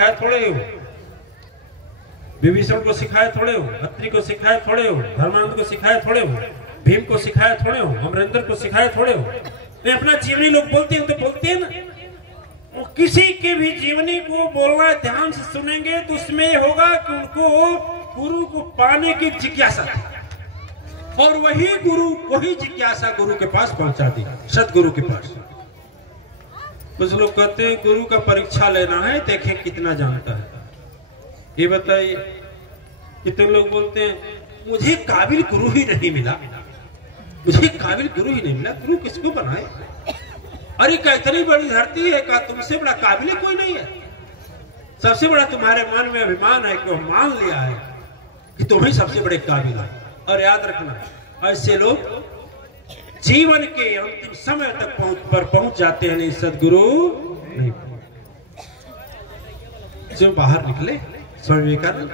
सिखाया थोड़े हो, विभीषण को सिखाया थोड़े हो, अत्रि को सिखाया थोड़े हो, धर्मानंद को सिखाया थोड़े हो, भीम को सिखाया थोड़े हो, अमरेंद्र को सिखाया थोड़े हो। मैं अपना जीवनी लोग बोलते हैं तो बोलते हैं ना, वो किसी के भी जीवनी को बोलना ध्यान से सुनेंगे तो उसमें होगा कि उनको गुरु को पाने की जिज्ञासा थी और वही जिज्ञासा गुरु के पास पहुंचा दी, सतगुरु के पास। कुछ लोग कहते हैं गुरु का परीक्षा लेना है, देखें कितना जानता है। ये बताइए, कितने लोग बोलते हैं मुझे काबिल गुरु ही नहीं मिला, मुझे काबिल गुरु ही नहीं मिला। गुरु किसको बनाए? अरे क्या इतनी बड़ी धरती है, क्या तुमसे बड़ा काबिल कोई नहीं है? सबसे बड़ा तुम्हारे मन में अभिमान है कि मान लिया है कि तुम ही सबसे बड़े काबिल हो। और याद रखना, ऐसे लोग जीवन के अंतिम समय तक पहुंच जाते हैं, नहीं सदगुरु नहीं। जब बाहर निकले स्वामी विवेकानंद,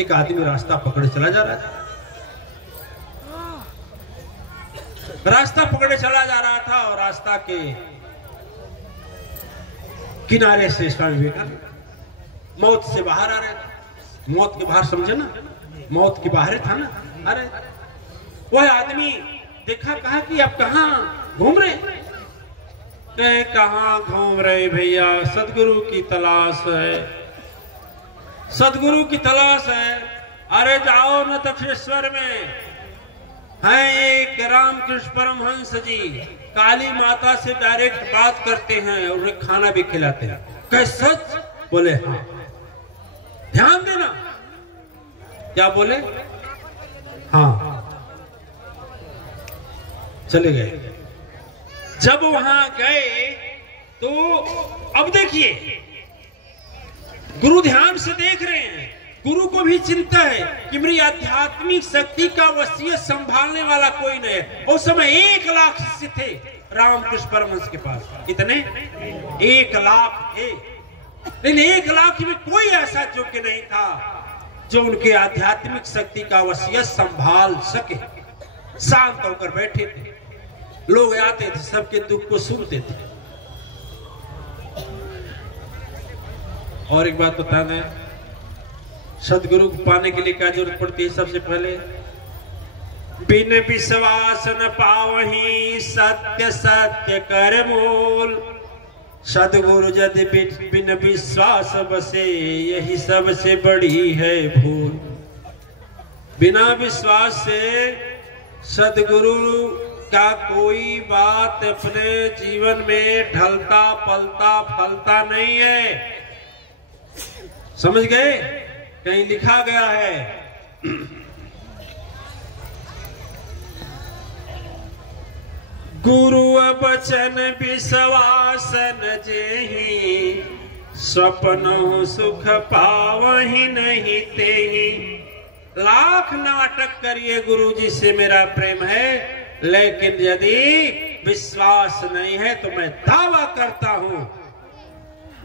एक आदमी रास्ता पकड़े चला जा रहा था, और रास्ता के किनारे से स्वामी विवेकानंद मौत से बाहर आ रहे थे। मौत के बाहर समझे ना, मौत के बाहर था ना। अरे वह आदमी देखा, कहा कि आप कहाँ घूम रहे? कहे कहाँ घूम रहे भैया, सदगुरु की तलाश है, सदगुरु की तलाश है। अरे जाओ न दक्षिणेश्वर में है एक रामकृष्ण परमहंस जी, काली माता से डायरेक्ट बात करते हैं और उन्हें खाना भी खिलाते हैं। कहे सच? बोले हाँ। ध्यान देना, क्या बोले? हाँ। चले गए। जब वहां गए तो अब देखिए, गुरु ध्यान से देख रहे हैं। गुरु को भी चिंता है कि मेरी आध्यात्मिक शक्ति का वसीयत संभालने वाला कोई नहीं है। उस समय 1 लाख शिष्य थे रामकृष्ण परमहंस के पास। कितने? 1 लाख थे, लेकिन 1 लाख में कोई ऐसा योग्य नहीं था जो उनके आध्यात्मिक शक्ति का वसीयत संभाल सके। शांत होकर बैठे थे, लोग आते थे, सबके दुख को सुनते थे। और एक बात बता दें, सदगुरु को पाने के लिए क्या जरूरत पड़ती है? सबसे पहले बिन विश्वास न पावहीं, सत्य सत्य कर मोल। सदगुरु यदि बिन विश्वास बसे, यही सबसे बड़ी है भूल। बिना विश्वास से सदगुरु का कोई बात अपने जीवन में ढलता पलता फलता नहीं है। समझ गए? कहीं लिखा गया है, गुरु बचन विश्वास न जेहि, स्वप्न सुख पावहि नहीं तेहि। लाख नाटक करिए गुरु जी से मेरा प्रेम है, लेकिन यदि विश्वास नहीं है तो मैं दावा करता हूं,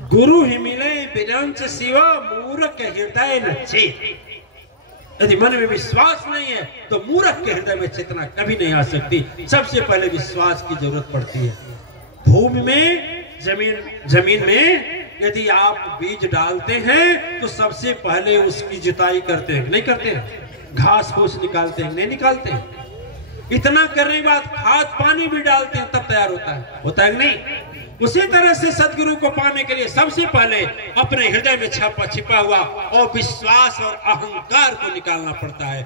गुरु ही मिले बिरंच शिवा, मूर्ख हृदय न चेत। यदि मन में विश्वास नहीं है तो मूर्ख के हृदय में चेतना कभी नहीं आ सकती। सबसे पहले विश्वास की जरूरत पड़ती है। भूमि में, जमीन में यदि आप बीज डालते हैं तो सबसे पहले उसकी जुताई करते हैं, नहीं करते हैं? घास फूस निकालते हैं, नहीं निकालते हैं? इतना करने के बाद खाद पानी भी डालते हैं, तब तैयार होता है नहीं? उसी तरह से सदगुरु को पाने के लिए सबसे पहले अपने हृदय में छिपा हुआ और विश्वास और अहंकार को निकालना पड़ता है।